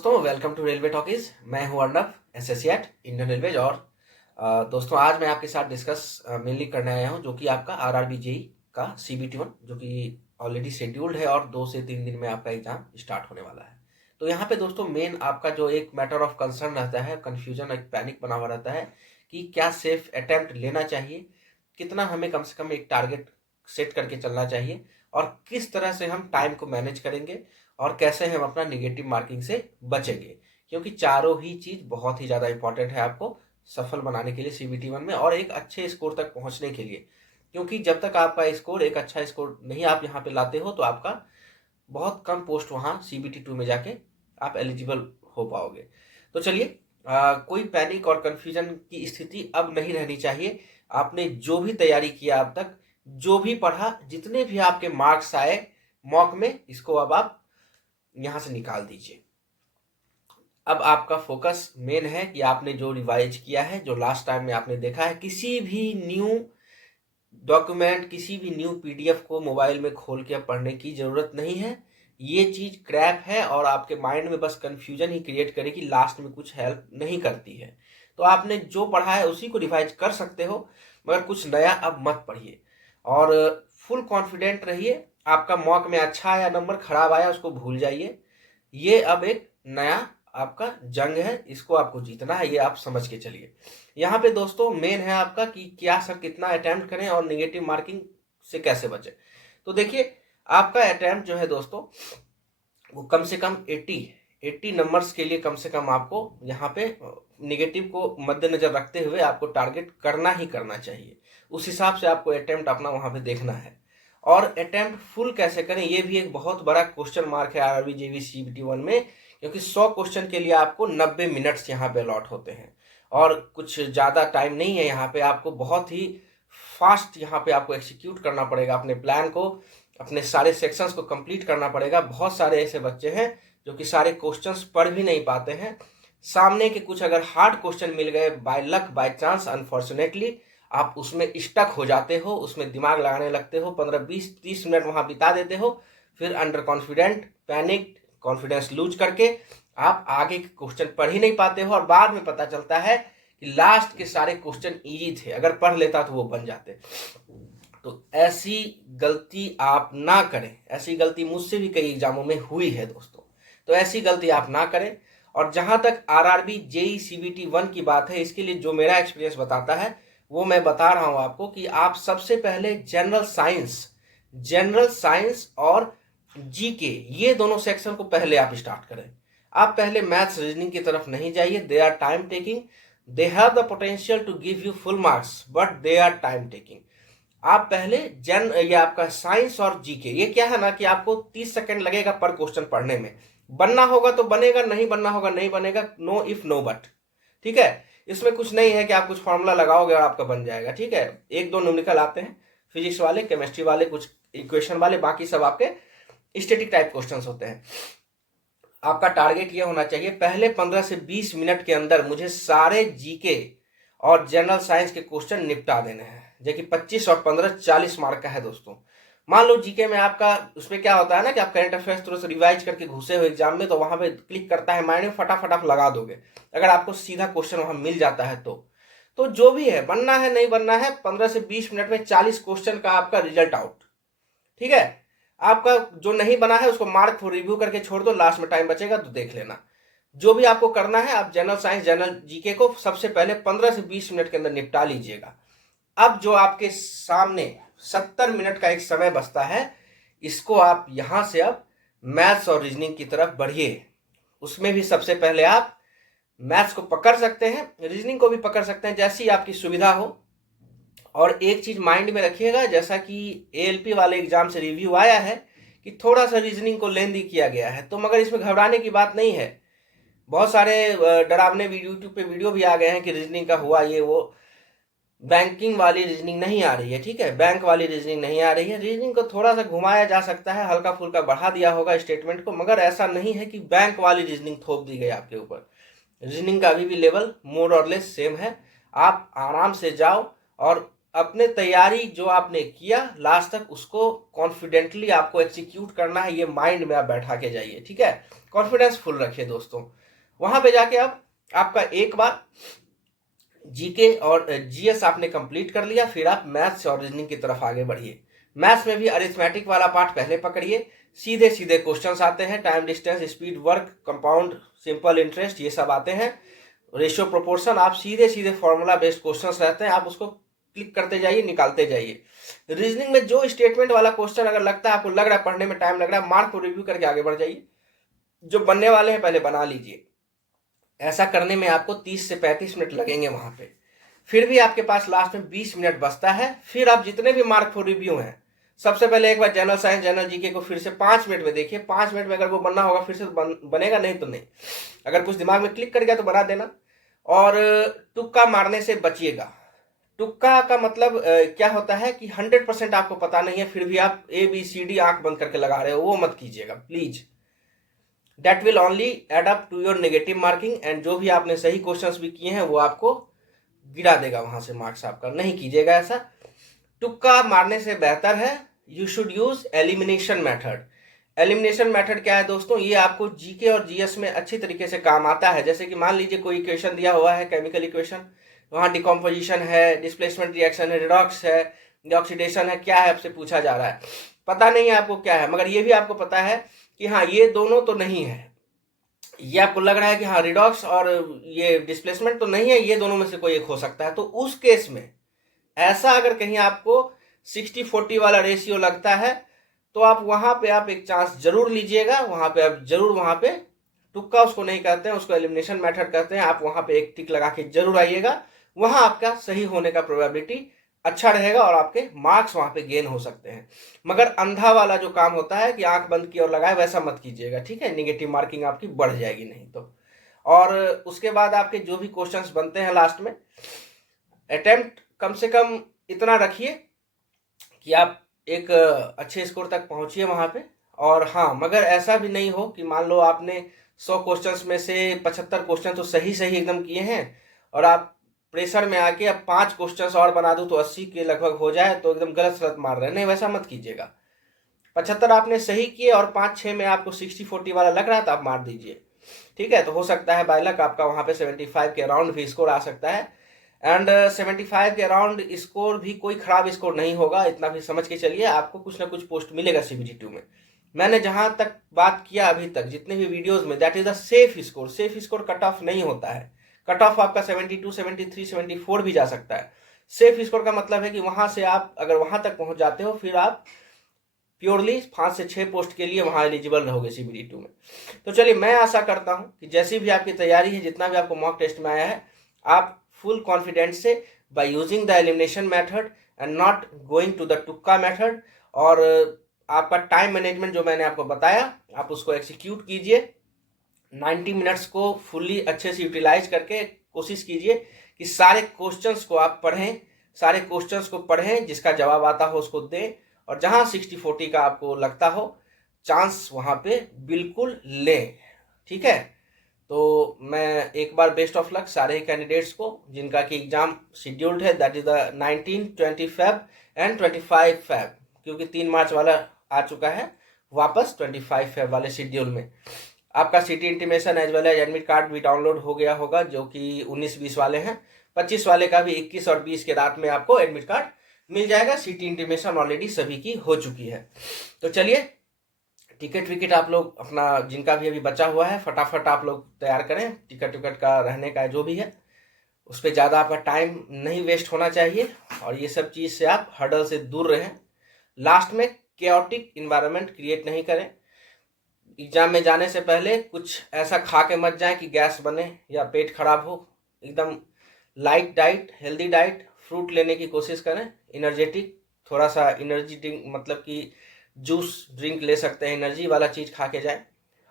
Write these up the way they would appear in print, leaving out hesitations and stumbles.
दोस्तों, welcome to railway talkies. मैं हूं अर्नब, एसएससीएट इंडियन रेलवेज। और दोस्तों, आज मैं आपके साथ डिस्कस मेनली करने आया हूं जो कि आपका आरआरबी जेई का CBT 1 जो कि ऑलरेडी शेड्यूल्ड है और 2 से 3 दिन में आपका एग्जाम स्टार्ट होने वाला है। तो यहाँ पे दोस्तों मेन आपका जो एक मैटर ऑफ कंसर्न रहता है, कन्फ्यूजन, एक पैनिक बना हुआ रहता है कि क्या सेफ अटेम्प्ट लेना चाहिए, कितना हमें कम से कम एक टारगेट सेट करके चलना चाहिए और किस तरह से हम टाइम को मैनेज करेंगे और कैसे हम अपना निगेटिव मार्किंग से बचेंगे, क्योंकि चारों ही चीज बहुत ही ज्यादा इंपॉर्टेंट है आपको सफल बनाने के लिए CBT 1 में और एक अच्छे स्कोर तक पहुंचने के लिए। क्योंकि जब तक आपका स्कोर एक अच्छा स्कोर नहीं आप यहाँ पे लाते हो तो आपका बहुत कम पोस्ट वहाँ CBT 2 में जाके आप एलिजिबल हो पाओगे। तो चलिए, कोई पैनिक और कंफ्यूजन की स्थिति अब नहीं रहनी चाहिए। आपने जो भी तैयारी किया अब तक, जो भी पढ़ा, जितने भी आपके मार्क्स आए मॉक में, इसको अब आप यहां से निकाल दीजिए। अब आपका फोकस मेन है कि आपने जो रिवाइज किया है, जो लास्ट टाइम में आपने देखा है, किसी भी न्यू डॉक्यूमेंट, किसी भी न्यू PDF को मोबाइल में खोल के पढ़ने की जरूरत नहीं है। ये चीज क्रैप है और आपके माइंड में बस कंफ्यूजन ही क्रिएट करेगी, लास्ट में कुछ हेल्प नहीं करती है। तो आपने जो पढ़ा है उसी को रिवाइज कर सकते हो, मगर कुछ नया अब मत पढ़िए और फुल कॉन्फिडेंट रहिए। आपका मॉक में अच्छा आया नंबर, खराब आया उसको भूल जाइए। ये अब एक नया आपका जंग है, इसको आपको जीतना है, ये आप समझ के चलिए। यहाँ पे दोस्तों मेन है आपका कि क्या सर कितना अटेम्प्ट करें और नेगेटिव मार्किंग से कैसे बचे। तो देखिए, आपका अटेम्प्ट जो है दोस्तों वो कम से कम 80 नंबर्स के लिए कम से कम आपको यहाँ पे निगेटिव को मद्देनजर रखते हुए आपको टारगेट करना ही करना चाहिए। उस हिसाब से आपको अटेम्प्ट अपना वहां पे देखना है। और अटेम्प्ट फुल कैसे करें, ये भी एक बहुत बड़ा क्वेश्चन मार्क है आरआरबी जेवी CBT 1 में, क्योंकि 100 क्वेश्चन के लिए आपको 90 मिनट्स यहाँ पे अलॉट होते हैं और कुछ ज्यादा टाइम नहीं है। यहाँ पे आपको बहुत ही फास्ट यहाँ पे आपको एक्सिक्यूट करना पड़ेगा अपने प्लान को, अपने सारे सेक्शंस को कंप्लीट करना पड़ेगा। बहुत सारे ऐसे बच्चे हैं जो कि सारे क्वेश्चंस पढ़ भी नहीं पाते हैं। सामने के कुछ अगर हार्ड क्वेश्चन मिल गए by luck, by chance, unfortunately आप उसमें स्टक हो जाते हो, उसमें दिमाग लगाने लगते हो, 15-20-30 मिनट वहां बिता देते हो, फिर under confident, panic, confidence lose करके आप आगे के क्वेश्चन पढ़ ही नहीं पाते हो और बाद में पता चलता है कि लास्ट के सारे क्वेश्चन इजी थे, अगर पढ़ लेता तो वो बन जाते। तो ऐसी गलती आप ना करें। ऐसी गलती मुझसे भी कई एग्जामों में हुई है दोस्तों, तो ऐसी गलती आप ना करें। और जहां तक आरआरबी जेई CBT 1 की बात है, इसके लिए जो मेरा एक्सपीरियंस बताता है वो मैं बता रहा हूं आपको कि आप सबसे पहले जनरल साइंस और GK, ये दोनों सेक्शन को पहले आप स्टार्ट करें। आप पहले मैथ्स रीजनिंग की तरफ नहीं जाइए, they are time taking, they have the potential to give you full marks but they are time taking. आप पहले ये आपका साइंस और GK, ये क्या है ना कि आपको 30 सेकंड लगेगा पर क्वेश्चन पढ़ने में। बनना होगा तो बनेगा, नहीं बनना होगा नहीं बनेगा, नो इफ नो बट। ठीक है, इसमें कुछ नहीं है कि आप कुछ फॉर्मूला लगाओगे और आपका बन जाएगा। ठीक है, 1-2 न्यूमेरिकल आते हैं फिजिक्स वाले, केमिस्ट्री वाले, कुछ इक्वेशन वाले, बाकी सब आपके स्टैटिक टाइप क्वेश्चंस होते हैं। आपका टारगेट ये होना चाहिए पहले 15 से 20 मिनट के अंदर मुझे सारे GK और जनरल साइंस के क्वेश्चन निपटा देने हैं, जो कि 25 और 15 40 मार्क का है दोस्तों। मान लो GK में आपका, उसमें क्या होता है ना कि आप करंट अफेयर्स थोड़ा सा रिवाइज करके घुसे हो एग्जाम में, तो वहां पे क्लिक करता है माइंड में, फटाफट आप लगा दोगे अगर आपको सीधा क्वेश्चन वहां मिल जाता है तो जो भी है, बनना है नहीं बनना है, 15 से 20 मिनट में 40 क्वेश्चन का आपका रिजल्ट आउट। ठीक है, आपका जो नहीं बना है उसको मार्क रिव्यू करके छोड़ दो, लास्ट में टाइम बचेगा तो देख लेना। जो भी आपको करना है, आप जनरल साइंस, जनरल GK को सबसे पहले 15 से 20 मिनट के अंदर निपटा लीजिएगा। अब जो आपके सामने 70 मिनट का एक समय बचता है, इसको आप यहां से अब मैथ्स और रीजनिंग की तरफ बढ़िए। उसमें भी सबसे पहले आप मैथ्स को पकड़ सकते हैं, रीजनिंग को भी पकड़ सकते हैं, जैसी आपकी सुविधा हो। और एक चीज माइंड में रखिएगा, जैसा कि ALP वाले एग्जाम से रिव्यू आया है कि थोड़ा सा रीजनिंग को लेंदी किया गया है, तो मगर इसमें घबराने की बात नहीं है। बहुत सारे डरावने यूट्यूब पे वीडियो भी आ गए हैं कि रीजनिंग का हुआ ये वो। बैंकिंग वाली रीजनिंग नहीं आ रही है, ठीक है, बैंक वाली रीजनिंग नहीं आ रही है। रीजनिंग को थोड़ा सा घुमाया जा सकता है, हल्का फुल्का बढ़ा दिया होगा स्टेटमेंट को, मगर ऐसा नहीं है कि बैंक वाली रीजनिंग थोप दी गई आपके ऊपर। रीजनिंग का अभी भी लेवल मोर और लेस सेम है। आप आराम से जाओ और अपने तैयारी जो आपने किया लास्ट तक उसको कॉन्फिडेंटली आपको एग्जीक्यूट करना है, ये माइंड में आप बैठा के जाइए, ठीक है। कॉन्फिडेंस फुल रखिए दोस्तों। वहां पे जाके अब आपका एक बार जीके और जीएस आपने कंप्लीट कर लिया, फिर आप मैथ्स और रीजनिंग की तरफ आगे बढ़िए। मैथ्स में भी अरिथमेटिक वाला पार्ट पहले पकड़िए, सीधे सीधे क्वेश्चंस आते हैं, time distance speed work compound simple interest ये सब आते हैं, रेशियो प्रोपोर्शन, आप सीधे सीधे फॉर्मूला बेस्ड क्वेश्चंस रहते हैं, आप उसको क्लिक करते जाइए, निकालते जाइए। रीजनिंग में जो स्टेटमेंट वाला क्वेश्चन अगर लगता है आपको लग रहा है पढ़ने में टाइम लग रहा है, मार्क को रिव्यू करके आगे बढ़ जाइए, जो बनने वाले हैं पहले बना लीजिए। ऐसा करने में आपको 30 से 35 मिनट लगेंगे वहां पे। फिर भी आपके पास लास्ट में 20 मिनट बचता है। फिर आप जितने भी मार्क फॉर रिव्यू हैं, सबसे पहले एक बार जनरल साइंस जनरल जीके को फिर से 5 मिनट में देखिए। 5 मिनट में अगर वो बनना होगा फिर से बनेगा, नहीं तो नहीं। अगर कुछ दिमाग में क्लिक कर गया तो बना देना। और तुक्का मारने से बचिएगा। तुक्का का मतलब क्या होता है कि 100% आपको पता नहीं है, फिर भी आप ABCD आंख बंद करके लगा रहे हो, वो मत कीजिएगा please. That will only add up to your negative marking, and जो भी आपने सही क्वेश्चंस भी किए हैं वो आपको गिरा देगा वहां से मार्क्स आपका। नहीं कीजिएगा ऐसा। तुक्का मारने से बेहतर है you should use elimination method. Elimination method क्या है दोस्तों, ये आपको जीके और जीएस में अच्छी तरीके से काम आता है। जैसे कि मान लीजिए कोई इक्वेशन दिया हुआ है, केमिकल इक्वेशन, वहां डिकम्पोजिशन है, डिस्प्लेसमेंट रिएक्शन है, रिडॉक्स है, ऑक्सीडेशन है, क्या है आपसे पूछा जा रहा है, पता नहीं है आपको क्या है, मगर ये भी आपको पता है कि हाँ ये दोनों तो नहीं है। ये आपको लग रहा है कि हाँ रिडॉक्स और ये डिस्प्लेसमेंट तो नहीं है, ये दोनों में से कोई एक हो सकता है। तो उस केस में ऐसा अगर कहीं आपको 60-40 वाला रेशियो लगता है तो आप वहां पे आप एक चांस जरूर लीजिएगा। वहां पे आप जरूर, वहां पे तुक्का उसको नहीं कहते हैं, उसको एलिमिनेशन मेथड कहते हैं। आप वहां पे एक टिक लगा के जरूर आइएगा, वहां आपका सही होने का प्रोबेबिलिटी अच्छा रहेगा और आपके मार्क्स वहां पे गेन हो सकते हैं। मगर अंधा वाला जो काम होता है कि आंख बंद की और लगाए, वैसा मत कीजिएगा, ठीक है। निगेटिव मार्किंग आपकी बढ़ जाएगी नहीं तो। और उसके बाद आपके जो भी क्वेश्चंस बनते हैं लास्ट में, अटेम्प्ट कम से कम इतना रखिए कि आप एक अच्छे स्कोर तक पहुंचिए वहां पे। और हाँ, मगर ऐसा भी नहीं हो कि मान लो आपने 100 क्वेश्चंस में से 75 क्वेश्चन तो सही सही एकदम किए हैं और आप प्रेशर में आके अब 5 क्वेश्चंस और बना दूं तो 80 के लगभग हो जाए, तो एकदम गलत सलत मार रहे हैं। नहीं, वैसा मत कीजिएगा। 75 आपने सही किए और 5-6 में आपको 60-40 वाला लग रहा है तो आप मार दीजिए, ठीक है। तो हो सकता है बाय लक आपका वहां पे 75 के अराउंड भी स्कोर आ सकता है। एंड 75 के अराउंड स्कोर भी कोई खराब स्कोर नहीं होगा, इतना भी समझ के चलिए। आपको कुछ ना कुछ पोस्ट मिलेगा CBT2 में। मैंने जहां तक बात किया अभी तक जितने भी वीडियोस में, that is the safe score. Safe score cut off नहीं होता है। कट ऑफ आपका 72, 73, 74 भी जा सकता है। सेफ स्कोर का मतलब है कि वहां से आप अगर वहां तक पहुंच जाते हो फिर आप प्योरली 5 से 6 पोस्ट के लिए वहां एलिजिबल रहोगे CBT2 में। तो चलिए, मैं आशा करता हूं कि जैसी भी आपकी तैयारी है, जितना भी आपको मॉक टेस्ट में आया है, आप फुल कॉन्फिडेंस से by using the elimination method and not going to the तुक्का मेथड, और आपका टाइम मैनेजमेंट जो मैंने आपको बताया आप उसको एक्सिक्यूट कीजिए। 90 मिनट्स को फुल्ली अच्छे से यूटिलाइज करके कोशिश कीजिए कि सारे क्वेश्चंस को आप पढ़ें, सारे क्वेश्चंस को पढ़ें, जिसका जवाब आता हो उसको दें, और जहां 60-40 का आपको लगता हो चांस वहां पे बिल्कुल लें, ठीक है। तो मैं एक बार बेस्ट ऑफ लक सारे ही कैंडिडेट्स को जिनका कि एग्जाम शेड्यूल्ड है, that is the 19, 20 Feb and 25 Feb, क्योंकि 3 मार्च वाला आ चुका है वापस 25 फेब वाले शेड्यूल में। आपका city intimation as well as admit card भी डाउनलोड हो गया होगा, जो कि 19-20 वाले हैं। 25 वाले का भी 21 और 20 के रात में आपको एडमिट कार्ड मिल जाएगा। सिटी इंटीमेशन ऑलरेडी सभी की हो चुकी है। तो चलिए, टिकट विकेट आप लोग अपना जिनका भी अभी बचा हुआ है फटाफट आप लोग तैयार करें। टिकट विकेट का रहने का जो भी है उस पर ज़्यादा आपका टाइम नहीं वेस्ट होना चाहिए, और ये सब चीज़ से आप हर्डल से दूर रहें। लास्ट में केओटिक इन्वायरमेंट क्रिएट नहीं करें। एग्जाम में जाने से पहले कुछ ऐसा खा के मत जाएं कि गैस बने या पेट खराब हो। एकदम light diet, healthy diet, fruit लेने की कोशिश करें, एनर्जेटिक, थोड़ा सा एनर्जी ड्रिंक, मतलब कि जूस ड्रिंक ले सकते हैं, एनर्जी वाला चीज़ खा के जाएं।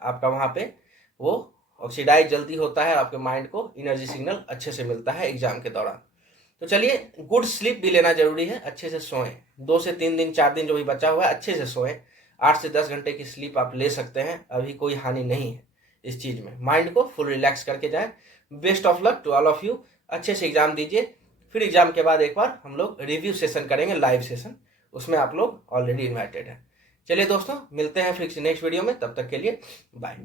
आपका वहाँ पे वो ऑक्सीडाइज जल्दी होता है, आपके माइंड को एनर्जी सिग्नल अच्छे से मिलता है एग्जाम के दौरान। तो चलिए, गुड स्लीप भी लेना जरूरी है, अच्छे से सोएं। 2 से 3 दिन 4 दिन जो भी बचा हुआ है अच्छे से सोएं। 8 से 10 घंटे की स्लीप आप ले सकते हैं, अभी कोई हानि नहीं है इस चीज़ में। माइंड को फुल रिलैक्स करके जाएं। Best of luck to all of you. अच्छे से एग्जाम दीजिए, फिर एग्जाम के बाद एक बार हम लोग रिव्यू सेशन करेंगे, लाइव सेशन, उसमें आप लोग ऑलरेडी इन्वाइटेड हैं। चलिए दोस्तों, मिलते हैं फिर नेक्स्ट वीडियो में, तब तक के लिए बाय।